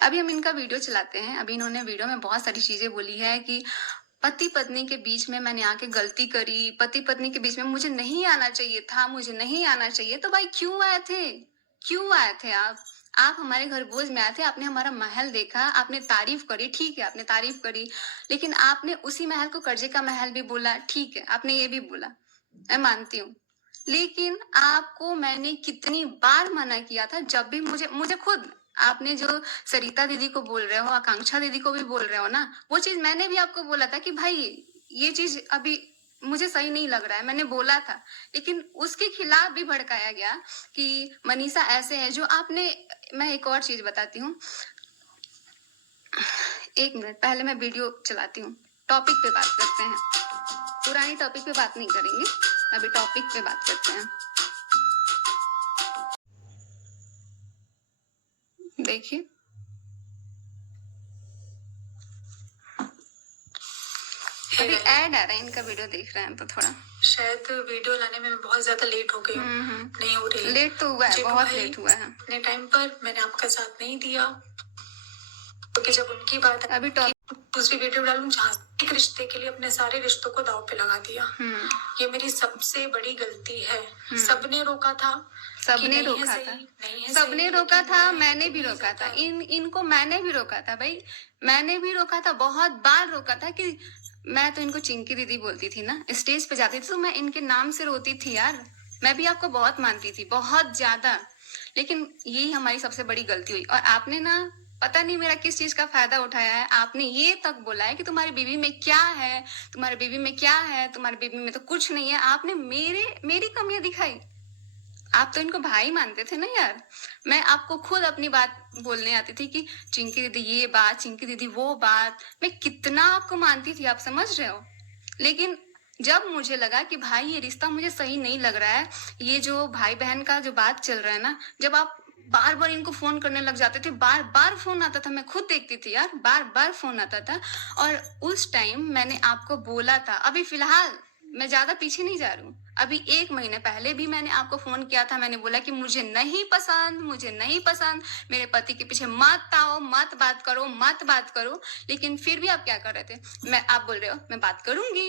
अभी हम इनका वीडियो चलाते हैं। अभी इन्होंने वीडियो में बहुत सारी चीजें बोली है कि पति पत्नी के बीच में मैंने आके गलती करी, पति पत्नी के बीच में मुझे नहीं आना चाहिए था, मुझे नहीं आना चाहिए। तो भाई क्यों आए थे? क्यों आए थे आप हमारे घर भोज में आए थे, आपने हमारा महल देखा, आपने तारीफ करी, ठीक है, आपने तारीफ करी, लेकिन आपने उसी महल को कर्जे का महल भी बोला, ठीक है, आपने ये भी बोला, मैं मानती हूँ। लेकिन आपको मैंने कितनी बार मना किया था, जब भी मुझे खुद आपने जो सरिता दीदी को बोल रहे हो, आकांक्षा दीदी को भी बोल रहे हो ना, वो चीज मैंने भी आपको बोला था कि भाई ये चीज अभी मुझे सही नहीं लग रहा है, मैंने बोला था। लेकिन उसके खिलाफ भी भड़काया गया कि मनीषा ऐसे है जो आपने। मैं एक और चीज बताती हूँ, एक मिनट, पहले मैं वीडियो चलाती हूँ, टॉपिक पे बात करते हैं। पुरानी टॉपिक पे बात नहीं करेंगे, अभी टॉपिक पे बात करते हैं। देखिए, अभी ऐड आ रहा है, इनका वीडियो देख रहे हैं तो थोड़ा शायद वीडियो लाने में मैं बहुत ज्यादा लेट हो गई हूँ। नहीं हो रही, लेट तो हुआ है, बहुत लेट हुआ है। अपने टाइम पर मैंने आपका साथ नहीं दिया, क्योंकि जब उनकी बात अभी दूसरी वीडियो डालूं जहाँ एक रिश्ते के लिए अपने सारे रिश्तों को दाव पे लगा दिया। ये मेरी सबसे बड़ी गलती है। सबने रोका था, सबने रोका था, सबने रोका था, मैंने भी रोका था, इनको मैंने भी रोका था भाई, मैंने भी रोका था, बहुत बार रोका था। कि मैं तो इनको चिंकी दीदी बोलती थी ना, स्टेज पे जाती थी तो मैं इनके नाम से रोती थी यार। मैं भी आपको बहुत मानती थी, बहुत ज्यादा। लेकिन यही हमारी सबसे बड़ी गलती हुई। और आपने ना पता नहीं मेरा किस चीज का फायदा उठाया है। आपने ये तक बोला है कि तुम्हारी बीवी में क्या है, तुम्हारी बीवी में क्या है, तुम्हारी बीवी में तो कुछ नहीं है। आपने मेरी कमियां दिखाई। आप तो इनको भाई मानते थे ना यार। मैं आपको खुद अपनी बात बोलने आती थी कि चिंकी दीदी ये बात, चिंकी दीदी वो बात, मैं कितना आपको मानती थी, आप समझ रहे हो। लेकिन जब मुझे लगा कि भाई ये रिश्ता मुझे सही नहीं लग रहा है, ये जो भाई बहन का जो बात चल रहा है ना, जब आप बार बार इनको फोन करने लग जाते थे, बार बार फोन आता था, मैं खुद देखती थी यार, बार बार फोन आता था। और उस टाइम मैंने आपको बोला था, अभी फिलहाल मैं ज्यादा पीछे नहीं जा रही हूँ, अभी 1 महीने पहले भी मैंने आपको फोन किया था, मैंने बोला कि मुझे नहीं पसंद, मुझे नहीं पसंद, मेरे पति के पीछे मत आओ, मत बात करो, मत बात करो। लेकिन फिर भी आप क्या कर रहे थे, आप बोल रहे हो मैं बात करूंगी,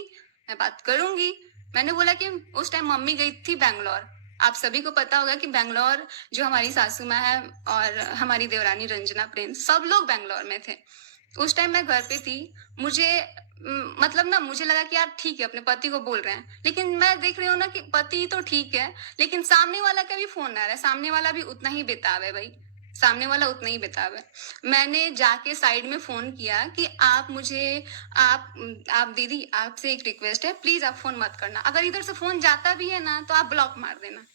मैं बात करूंगी। मैंने बोला कि उस टाइम मम्मी गई थी बैंगलोर। आप सभी को पता होगा कि बैंगलोर जो हमारी सासू माँ है और हमारी देवरानी रंजना प्रिंस, सब लोग बैंगलोर में थे। उस टाइम मैं घर पे थी। मुझे मतलब ना, मुझे लगा कि यार ठीक है, अपने पति को बोल रहे हैं, लेकिन मैं देख रही हूँ ना कि पति तो ठीक है, लेकिन सामने वाला का भी फोन आ रहा है, सामने वाला भी उतना ही बेताब है भाई, सामने वाला उतना ही बेताब है। मैंने जाके साइड में फोन किया कि आप मुझे, आप दीदी, आपसे एक रिक्वेस्ट है, प्लीज आप फोन मत करना। अगर इधर से फोन जाता भी है ना तो आप ब्लॉक मार देना,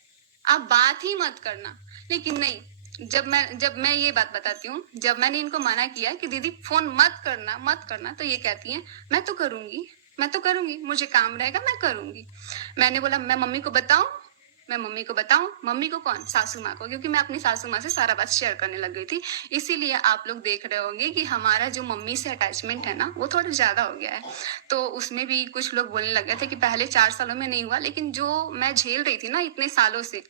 आप बात ही मत करना। लेकिन नहीं, जब मैं ये बात बताती हूँ, जब मैंने इनको मना किया कि दीदी फोन मत करना, मत करना, तो ये कहती हैं मैं तो करूंगी, मैं तो करूंगी, मुझे काम रहेगा, मैं करूंगी। मैंने बोला मैं मम्मी को बताऊं, मैं मम्मी को बताऊं, मम्मी को कौन, सासू माँ को, क्योंकि मैं अपनी सासू माँ से सारा बात शेयर करने लग गई थी। इसीलिए आप लोग देख रहे होंगे कि हमारा जो मम्मी से अटैचमेंट है ना, वो थोड़ा ज्यादा हो गया है। तो उसमें भी कुछ लोग बोलने लग गए थे कि पहले 4 सालों में नहीं हुआ, लेकिन जो मैं झेल रही थी ना इतने सालों से,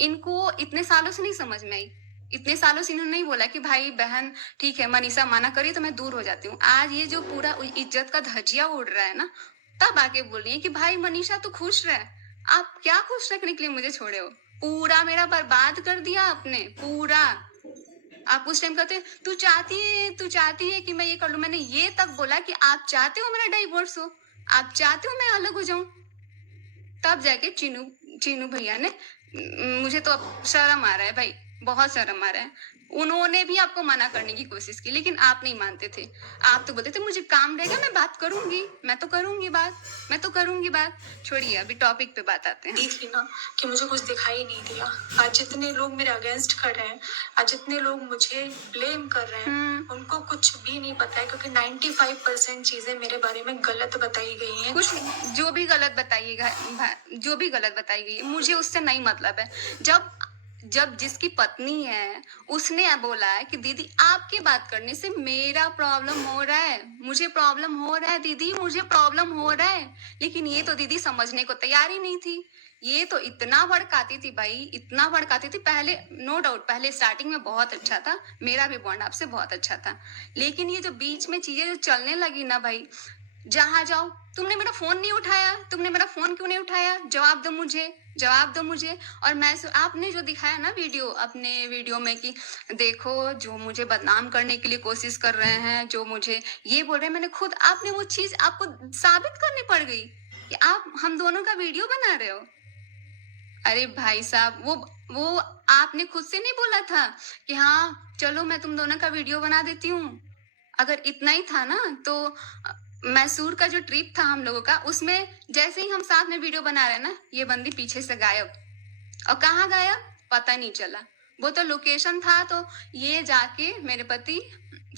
इनको इतने सालों से नहीं समझ में आई। इतने सालों से इन्होंने नहीं बोला कि भाई बहन ठीक है, मनीषा मना करी तो मैं दूर हो जाती हूँ। आज ये जो पूरा इज्जत का धज्जिया उड़ रहा है ना, तब आके बोल रही है कि भाई मनीषा तू खुश रह। आप क्या खुश रखने के लिए मुझे छोड़े हो? पूरा मेरा बर्बाद कर दिया आपने, पूरा। आप उस टाइम कहते तू चाहती है कि मैं ये कर लूं। मैंने ये तक बोला कि आप चाहते हो मेरा डाइवोर्स हो, आप चाहते हो मैं अलग हो जाऊं। तब जाके चीनू चीनू भैया ने, मुझे तो अब शर्म आ रहा है भाई, बहुत शर्म आ रहा है। उन्होंने भी आपको मना करने की कोशिश की, लेकिन आप नहीं मानते थे। आप तो बोलते थे मुझे काम रहेगा, मैं बात करूंगी, मैं तो करूंगी बात, मैं तो करूंगी बात। छोड़िए, अभी टॉपिक पे बात आते हैं। थी ना कि मुझे कुछ दिखाई नहीं दिया। आज जितने लोग मेरे अगेंस्ट खड़े हैं, आज जितने लोग मुझे ब्लेम कर रहे हैं, उनको कुछ भी नहीं पता है, क्योंकि 95% चीजें मेरे बारे में गलत बताई गई हैं। कुछ जो भी गलत बताइएगा, जो भी गलत बताई गई है, मुझे उससे नहीं मतलब है। जब जिसकी पत्नी है उसने बोला है कि दीदी आपके बात करने से मेरा प्रॉब्लम हो रहा है, मुझे प्रॉब्लम हो रहा है दीदी, मुझे प्रॉब्लम हो रहा है, लेकिन ये तो दीदी समझने को तैयार ही नहीं थी। ये तो इतना भड़काती थी भाई, इतना भड़काती थी। पहले नो डाउट पहले स्टार्टिंग में बहुत अच्छा था, मेरा भी बॉन्ड आपसे बहुत अच्छा था, लेकिन ये जो बीच में चीजें जो चलने लगी ना भाई, जहां जाओ तुमने मेरा फोन नहीं उठाया, तुमने मेरा फोन क्यों नहीं उठाया, जवाब दो मुझे, जवाब दो मुझे। और मैं आपने जो दिखाया ना वीडियो, अपने वीडियो में कि देखो जो मुझे बदनाम करने के लिए कोशिश कर रहे हैं, जो मुझे ये बोल रहे हैं, मैंने खुद, आपने वो चीज आपको साबित करनी पड़ गई कि आप हम दोनों का वीडियो बना रहे हो। अरे भाई साहब, वो आपने खुद से नहीं बोला था कि हाँ चलो मैं तुम दोनों का वीडियो बना देती हूँ। अगर इतना ही था ना तो मैसूर का जो ट्रिप था हम लोगों का, उसमें जैसे ही हम साथ में वीडियो बना रहे हैं ना, ये बंदी पीछे से गायब। और कहाँ गायब पता नहीं चला। वो तो लोकेशन था, तो ये जाके मेरे पति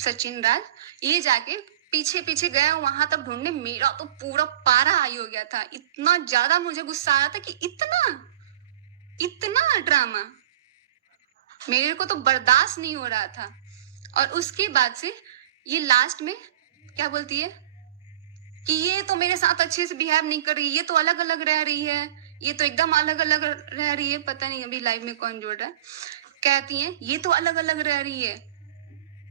सचिन राज ये जाके पीछे पीछे गया वहां तक ढूंढने। मेरा तो पूरा पारा हाई हो गया था, इतना ज्यादा मुझे गुस्सा आया था कि इतना इतना ड्रामा मेरे को तो बर्दाश्त नहीं हो रहा था। और उसके बाद से ये लास्ट में क्या बोलती है कि ये तो मेरे साथ अच्छे से बिहेव नहीं कर रही, ये तो अलग अलग रह रही है, ये तो एकदम अलग अलग रह रही है। पता नहीं अभी लाइव में कौन जोड़ रहा है। कहती है ये तो अलग अलग रह रही है।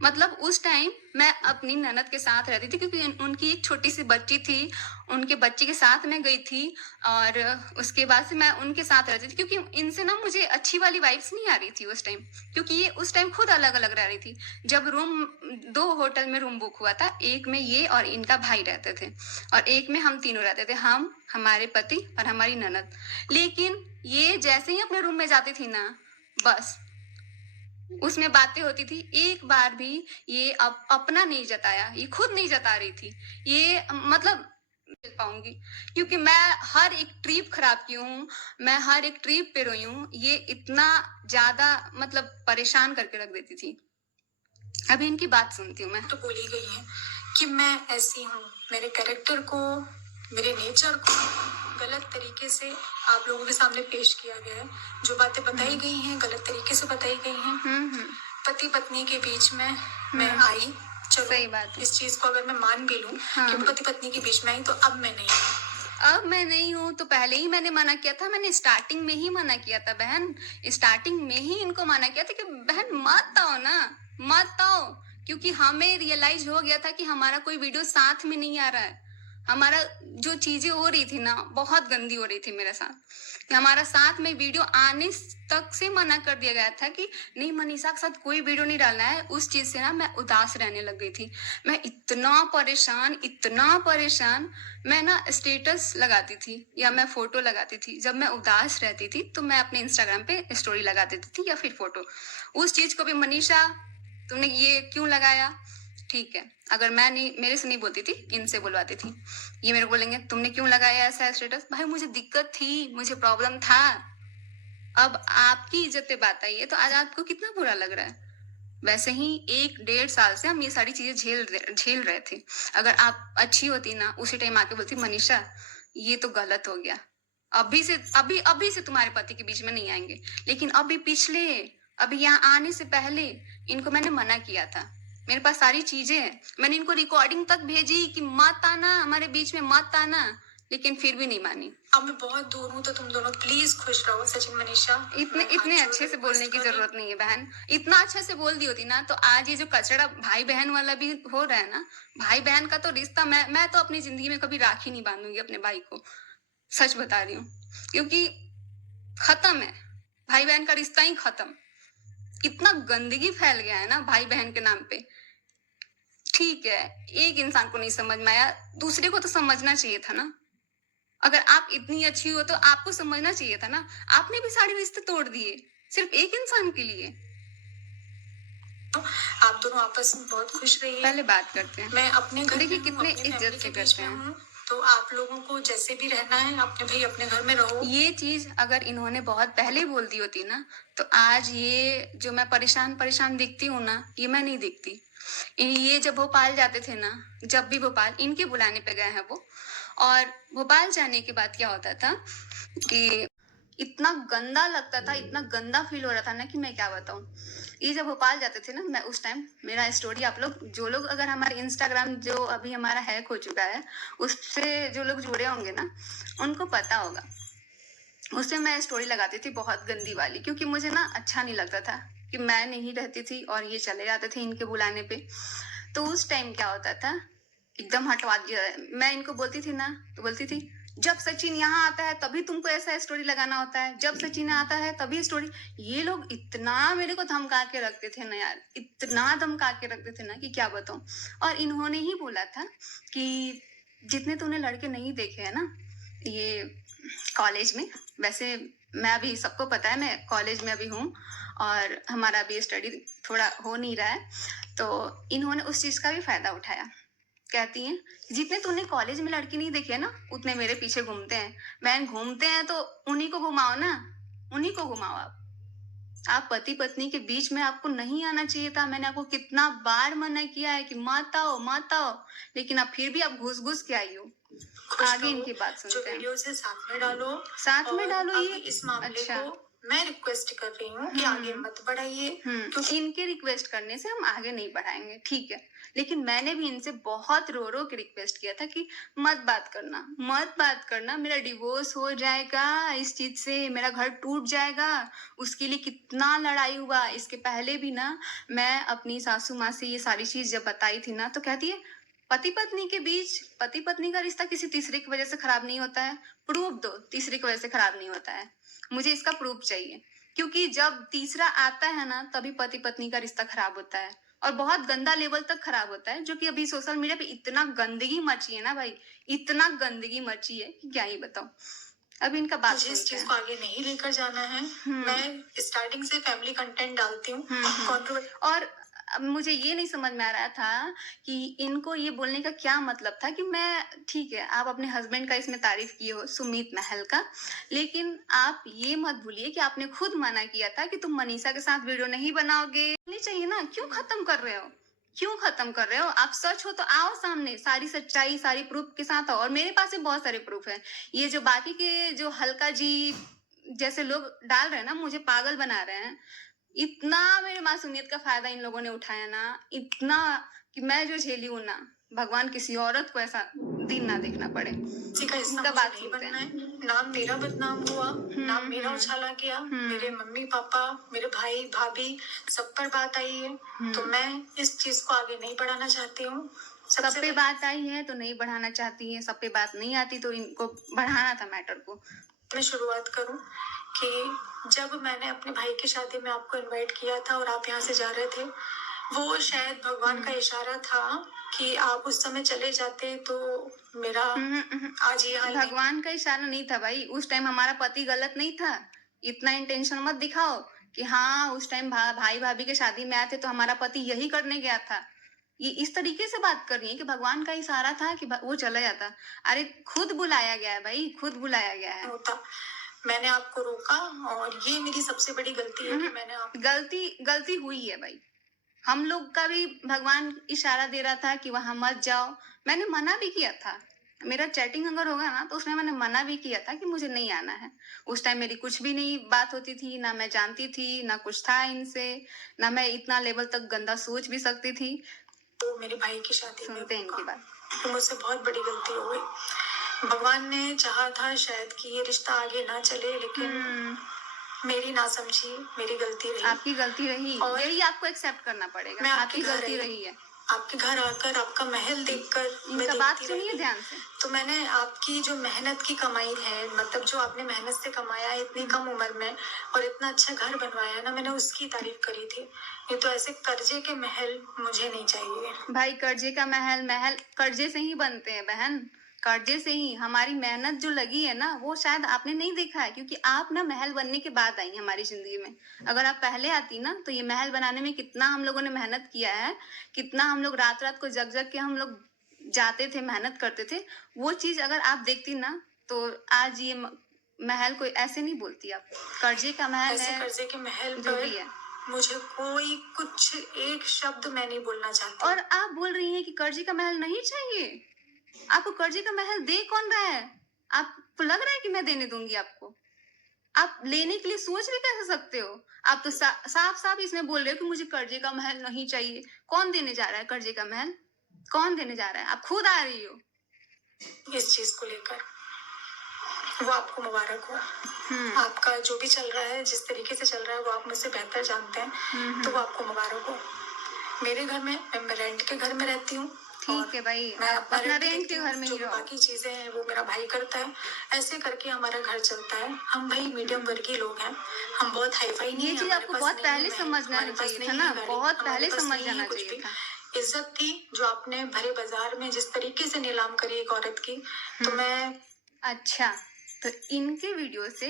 मतलब उस टाइम मैं अपनी ननद के साथ रहती थी, क्योंकि उनकी एक छोटी सी बच्ची थी, उनके बच्चे के साथ मैं गई थी। और उसके बाद से मैं उनके साथ रहती थी, क्योंकि इनसे ना मुझे अच्छी वाली वाइब्स नहीं आ रही थी उस टाइम, क्योंकि ये उस टाइम खुद अलग अलग रह रही थी। जब रूम 2 होटल में रूम बुक हुआ था, एक में ये और इनका भाई रहते थे, और एक में हम तीनों रहते थे, हम, हमारे पति और हमारी ननद। लेकिन ये जैसे ही अपने रूम में जाती थी ना, बस उसमें बातें होती थी। एक बार भी ये अपना नहीं जताया, ये खुद नहीं जता रही थी। ये मतलब मिल पाऊंगी, क्योंकि मैं हर एक ट्रिप खराब की हूँ, मैं हर एक ट्रिप पे रोई हूँ। ये इतना ज्यादा मतलब परेशान करके रख देती थी। अभी इनकी बात सुनती हूँ मैं। तो बोली गई है कि मैं ऐसी हूँ, मेरे कैरेक्टर को, मेरे नेचर को गलत तरीके से आप लोगों के सामने पेश किया गया है। जो बातें बताई गई हैं गलत तरीके से बताई गई हैं। पति पत्नी के बीच में मैं आई, चलो सही बात है। इस चीज को अगर मैं मान भी लूं कि पति पत्नी के बीच में आई, तो अब मैं नहीं हूँ। अब मैं नहीं हूँ तो पहले ही मैंने मना किया था, मैंने स्टार्टिंग में ही मना किया था बहन, स्टार्टिंग में ही इनको मना किया था कि बहन मत आओ ना, मत आओ। क्योंकि हमें रियलाइज हो गया था कि हमारा कोई वीडियो साथ में नहीं आ रहा है। हमारा जो चीजें हो रही थी ना, बहुत गंदी हो रही थी मेरे साथ। हमारा साथ में वीडियो आने तक से मना कर दिया गया था कि नहीं मनीषा के साथ कोई वीडियो नहीं डालना है। उस चीज से ना मैं उदास रहने लग गई थी। मैं इतना परेशान, इतना परेशान, मैं ना स्टेटस लगाती थी या मैं फोटो लगाती थी। जब मैं उदास रहती थी तो मैं अपने इंस्टाग्राम पे स्टोरी लगा देती थी या फिर फोटो। उस चीज को भी मनीषा तुमने ये क्यों लगाया, ठीक है, अगर मैं नहीं, मेरे से नहीं बोलती थी, इनसे बुलवाती थी। ये मेरे को बोलेंगे तुमने क्यों लगाया ऐसा स्टेटस। भाई मुझे दिक्कत थी, मुझे प्रॉब्लम था। अब आपकी इज्जत पे बात आई है तो आज आपको कितना बुरा लग रहा है। वैसे ही 1-1.5 साल से हम ये सारी चीजें झेल रहे थे। अगर आप अच्छी होती ना, उसी टाइम आके बोलती मनीषा ये तो गलत हो गया, अभी से तुम्हारे पति के बीच में नहीं आएंगे। लेकिन अभी यहाँ आने से पहले इनको मैंने मना किया था। मेरे पास सारी चीजें हैं, मैंने इनको रिकॉर्डिंग तक भेजी कि मत आना हमारे बीच में, मत आना, लेकिन फिर भी नहीं मानी। अब मैं बहुत दूर हूँ, तो तुम दोनों प्लीज खुश रहो। सचिन मनीषा, इतने अच्छे से बोलने की जरूरत नहीं है बहन। इतना अच्छा से बोल दी होती ना तो आज ये जो कचड़ा भाई बहन वाला भी हो रहा है ना, भाई बहन का तो रिश्ता मैं तो अपनी जिंदगी में कभी राखी नहीं बांधूंगी अपने भाई को, सच बता रही हूँ। क्योंकि खत्म है, भाई बहन का रिश्ता ही खत्म। इतना गंदगी फैल गया है ना भाई बहन के नाम पे। ठीक है, एक इंसान को नहीं समझ में आया, दूसरे को तो समझना चाहिए था ना। अगर आप इतनी अच्छी हो तो आपको समझना चाहिए था ना। आपने भी सारे रिश्ते तोड़ दिए सिर्फ एक इंसान के लिए। आप दोनों आपस में बहुत खुश रहिए। पहले बात करते हैं। मैं अपने घर देखिए में हूँ, कितने अपनी इज्जत फैमिली से के बीच करते में हैं। हूँ, तो आप लोगों को जैसे भी रहना है अपने भाई अपने घर में रहो। ये चीज अगर इन्होंने बहुत पहले बोल दी होती ना, तो आज ये जो मैं परेशान दिखती हूँ ना, ये मैं नहीं दिखती। ये जब भोपाल जाते थे ना, जब भी भोपाल इनके बुलाने पे गए हैं वो, और भोपाल जाने के बाद क्या होता था कि इतना गंदा लगता था, इतना गंदा फील हो रहा था ना कि मैं क्या बताऊं। ये जब भोपाल जाते थे ना, मैं उस टाइम, मेरा स्टोरी आप लोग जो लोग अगर हमारे इंस्टाग्राम जो अभी हमारा हैक हो चुका है उससे जो लोग जुड़े होंगे ना उनको पता होगा, उससे मैं स्टोरी लगाती थी बहुत गंदी वाली, क्योंकि मुझे ना अच्छा नहीं लगता था कि मैं नहीं रहती थी और ये चले जाते थे इनके बुलाने पे। तो उस टाइम क्या होता था, एकदम हटवा दिया। मैं इनको बोलती थी ना तो बोलती थी जब सचिन यहाँ आता है तभी तुमको ऐसा स्टोरी लगाना होता है, जब सचिन आता है तभी स्टोरी। ये लोग इतना मेरे को धमका के रखते थे ना यार, इतना धमका के रखते थे ना कि क्या बताऊं। और इन्होंने ही बोला था कि जितने तूने लड़के नहीं देखे है ना ये कॉलेज में, वैसे मैं अभी, सबको पता है मैं कॉलेज में अभी हूँ और हमारा अभी स्टडी थोड़ा हो नहीं रहा है, तो इन्होंने उस चीज का भी फायदा उठाया। कहती हैं जितने तूने कॉलेज में लड़की नहीं देखे ना उतने मेरे पीछे घूमते हैं। बहन घूमते हैं तो उन्हीं को घुमाओ ना, उन्हीं को घुमाओ। आप पति पत्नी के बीच में आपको नहीं आना चाहिए था। मैंने आपको कितना बार मना किया है कि मत आओ मत आओ, लेकिन अब फिर भी आप घुस घुस के आई हो। आगे इनकी बात जो सुनते हैं। वीडियो से साथ में डालो, साथ में और डालो अभी ये। इस मामले अच्छा। को मैं रिक्वेस्ट कर रही हूँ कि आगे मत बढ़ाइए, क्योंकि इनके रिक्वेस्ट करने से हम आगे नहीं बढ़ाएंगे, ठीक है। लेकिन मैंने भी इनसे बहुत रो रो के रिक्वेस्ट किया था कि मत बात करना, मत बात करना, मेरा डिवोर्स हो जाएगा इस चीज से, मेरा घर टूट जाएगा। उसके लिए कितना लड़ाई हुआ। इसके पहले भी ना मैं अपनी सासू माँ से ये सारी चीज जब बताई थी ना तो कहती है पति पत्नी के बीच, पति पत्नी का रिश्ता किसी तीसरे की वजह से खराब नहीं होता है। प्रूफ दो तीसरे की वजह से खराब नहीं होता है, मुझे इसका प्रूफ चाहिए। क्योंकि जब तीसरा आता है ना तभी पति पत्नी का रिश्ता खराब होता है, और बहुत गंदा लेवल तक खराब होता है, जो कि अभी सोशल मीडिया पे इतना गंदगी मची है ना भाई, इतना गंदगी मची है कि क्या ही बताऊं। अब इनका बात मुझे इस सुनते चीज हैं। को आगे नहीं लेकर जाना है। मैं स्टार्टिंग से फैमिली कंटेंट डालती हूँ, और अब मुझे ये नहीं समझ में आ रहा था कि इनको ये बोलने का क्या मतलब था कि मैं, ठीक है आप अपने हस्बैंड का इसमें तारीफ किए हो सुमित महल का, लेकिन आप ये मत भूलिए कि आपने खुद मना किया था कि तुम मनीषा के साथ वीडियो नहीं बनाओगे। नहीं चाहिए ना, क्यों खत्म कर रहे हो, क्यों खत्म कर रहे हो? आप सच हो तो आओ सामने, सारी सच्चाई सारी प्रूफ के साथ आओ। और मेरे पास भी बहुत सारे प्रूफ है। ये जो बाकी के जो हल्का जी जैसे लोग डाल रहे हैं ना, मुझे पागल बना रहे हैं, इतना मेरे मासूमियत का फायदा इन लोगों ने उठाया ना, इतना कि मैं जो झेली हूं ना, भगवान किसी औरत को ऐसा दिन ना देखना पड़े। किसी का हिस्सा इनका मुझे बात नहीं सुनते बनना हैं। है। नाम मेरा बदनाम हुआ, नाम मेरा उछाला गया, मेरे मम्मी पापा, मेरे भाई भाभी सब पर बात आई है, तो मैं इस चीज को आगे नहीं बढ़ाना चाहती हूँ। सब पे बात आई है तो नहीं बढ़ाना चाहती है, सब पे बात नहीं आती तो इनको बढ़ाना था मैटर को। मैं शुरुआत करूं कि जब मैंने अपने भाई की शादी में आपको इनवाइट किया था और आप यहाँ से जा रहे थे, वो शायद भगवान का इशारा था कि आप उस समय चले जाते तो मेरा आज ये हाल भगवान का इशारा नहीं था भाई, उस टाइम हमारा पति गलत नहीं था। इतना इंटेंशन मत दिखाओ कि हाँ उस टाइम भाई भाभी के शादी में आए थे तो हमारा पति यही करने गया था। ये इस तरीके से बात कर रही है कि भगवान का इशारा था कि वो चला जाता। अरे खुद बुलाया गया है भाई, खुद बुलाया गया है। होता, मैंने आपको रोका और ये मेरी सबसे बड़ी गलती है कि मैंने आप गलती हुई है भाई। हम लोग का भी भगवान इशारा दे रहा था कि वहां मत जाओ, मैंने मना भी किया था। मेरा चैटिंग अगर होगा ना तो उसमें मैंने मना भी किया था कि मुझे नहीं आना है। उस टाइम मेरी कुछ भी नहीं बात होती थी, ना मैं जानती थी, ना कुछ था इनसे, ना मैं इतना लेवल तक गंदा सोच भी सकती थी। तो मेरे भाई की शादी में सुनते हैं इनकी बात। तो मुझसे बहुत बड़ी गलती हो गई। भगवान ने चाहा था शायद कि ये रिश्ता आगे ना चले, लेकिन मेरी नासमझी मेरी गलती रही। आपकी गलती रही, और यही आपको एक्सेप्ट करना पड़ेगा। मैं आपकी गलती रही है। आपके घर आकर आपका महल देखकर इनका बात सुनिए ध्यान से। तो मैंने आपकी जो मेहनत की कमाई है, मतलब जो आपने मेहनत से कमाया इतनी कम उम्र में और इतना अच्छा घर बनवाया ना, मैंने उसकी तारीफ करी थी। ये तो ऐसे कर्जे के महल मुझे नहीं चाहिए भाई। कर्जे का महल कर्जे से ही बनते हैं बहन, कर्जे से ही। हमारी मेहनत जो लगी है ना वो शायद आपने नहीं देखा है, क्योंकि आप ना महल बनने के बाद आई हमारी जिंदगी में। अगर आप पहले आती ना तो ये महल बनाने में कितना हम लोगों ने मेहनत किया है, कितना हम लोग रात रात को जग जग के हम लोग जाते थे, मेहनत करते थे। वो चीज अगर आप देखती ना तो आज ये महल कोई ऐसे नहीं बोलती आप। कर्जे का महल है, कर्जे के महल जो भी है। मुझे कोई कुछ एक शब्द मैं नहीं बोलना चाहती। और आप बोल रही हैं कि कर्जे का महल नहीं चाहिए। आपको कर्जे का महल दे कौन रहा है? आपको लग रहा है कि मैं देने दूंगी आपको? आप लेने के लिए सोच भी कैसे सकते हो? आप तो साफ साफ इसमें बोल रहे हो कि मुझे कर्जे का महल नहीं चाहिए। कौन देने जा रहा है कर्जे का महल? कौन देने जा रहा है? आप खुद आ रही हो। इस चीज को लेकर वो आपको मुबारक हो। आपका जो भी चल रहा है, जिस तरीके से चल रहा है, वो आप मुझसे बेहतर जानते हैं, तो वो आपको मुबारक हो। मेरे घर में, मैं रेंट के घर में रहती हूँ। ठीक है भाई, मैं आप अपना रेंट के हूँ, घर में जो ही रहो। बाकी चीजें हैं वो मेरा भाई करता है। ऐसे करके हमारा घर चलता है। हम भाई मीडियम वर्गीय लोग हैं। हम बहुत हाई फाई नहीं ये है। चीज आपको बहुत पहले समझना चाहिए था ना, बहुत पहले समझ जाना चाहिए था। इज्जत थी जो आपने भरे बाजार में जिस तरीके से नीलाम करी एक औरत की, तो मैं अच्छा, तो इनके वीडियो से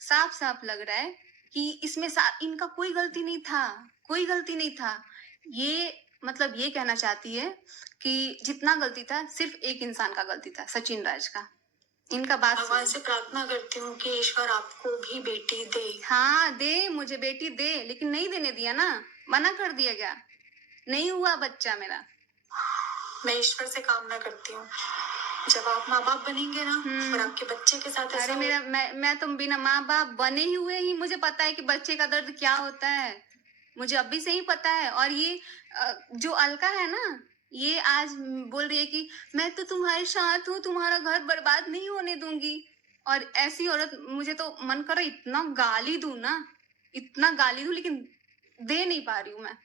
साफ साफ लग रहा है कि इसमें इनका कोई गलती नहीं था, कोई गलती नहीं था। ये मतलब ये कहना चाहती है कि जितना गलती था सिर्फ एक इंसान का गलती था, सचिन राज का। इनका बात भगवान से प्रार्थना करती हूँ कि ईश्वर आपको भी बेटी दे। हाँ दे, मुझे बेटी दे, लेकिन नहीं देने दिया ना, मना कर दिया गया, नहीं हुआ बच्चा मेरा। मैं ईश्वर से कामना करती हूँ जब आप माँ बाप बनेंगे ना और आपके बच्चे के साथ अरे मेरा मैं तो बिना माँ बाप बने ही हुए ही मुझे पता है कि बच्चे का दर्द क्या होता है, मुझे अभी से ही पता है। और ये जो अलका है ना, ये आज बोल रही है कि मैं तो तुम्हारे साथ हूँ, तुम्हारा घर बर्बाद नहीं होने दूंगी। और ऐसी औरत, मुझे तो मन कर रहा है इतना गाली दूं ना, इतना गाली दूं, लेकिन दे नहीं पा रही हूं मैं।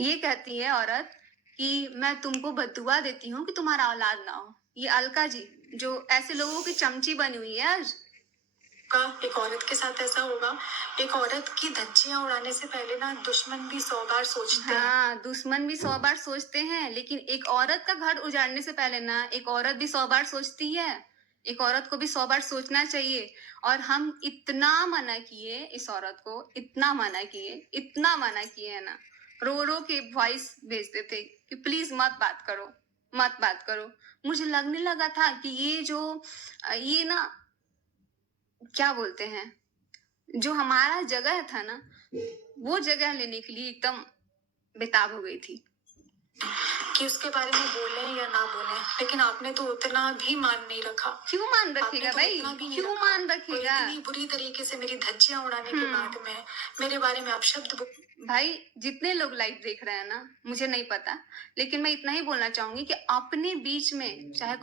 ये कहती है औरत कि मैं तुमको बददुआ देती हूँ कि तुम्हारा औलाद ना हो। ये अलका जी जो ऐसे लोगों की चमची बनी हुई है आज। का एक औरत के साथ ऐसा होगा। एक औरत की धज्जियां उड़ाने से पहले ना दुश्मन भी 100 बार सोचते हैं। हाँ, दुश्मन भी 100 बार सोचते हैं, लेकिन एक औरत का घर उजाड़ने से पहले ना एक औरत भी 100 बार सोचती है। एक औरत को भी 100 बार सोचना चाहिए। और हम इतना मना किए इस औरत को, इतना मना किए, इतना मना किए है ना, रो रो के वॉइस भेजते थे कि प्लीज मत बात करो, मत बात करो। मुझे लगने लगा था कि ये ना क्या बोलते हैं, जो हमारा जगह था ना, वो जगह लेने के लिए एकदम बेताब हो गई थी कि उसके बारे में बोले या ना बोले, लेकिन आपने तो उतना भी मान नहीं रखा। क्यों मान रखेगा भाई, क्यों मान रखेगा? इतनी बुरी तरीके से मेरी धज्जियां उड़ाने के बाद में मेरे बारे में आप शब्द भाई जितने लोग लाइव देख रहे हैं ना, मुझे नहीं पता, लेकिन मैं इतना ही बोलना चाहूंगी कि अपने बीच में चाहे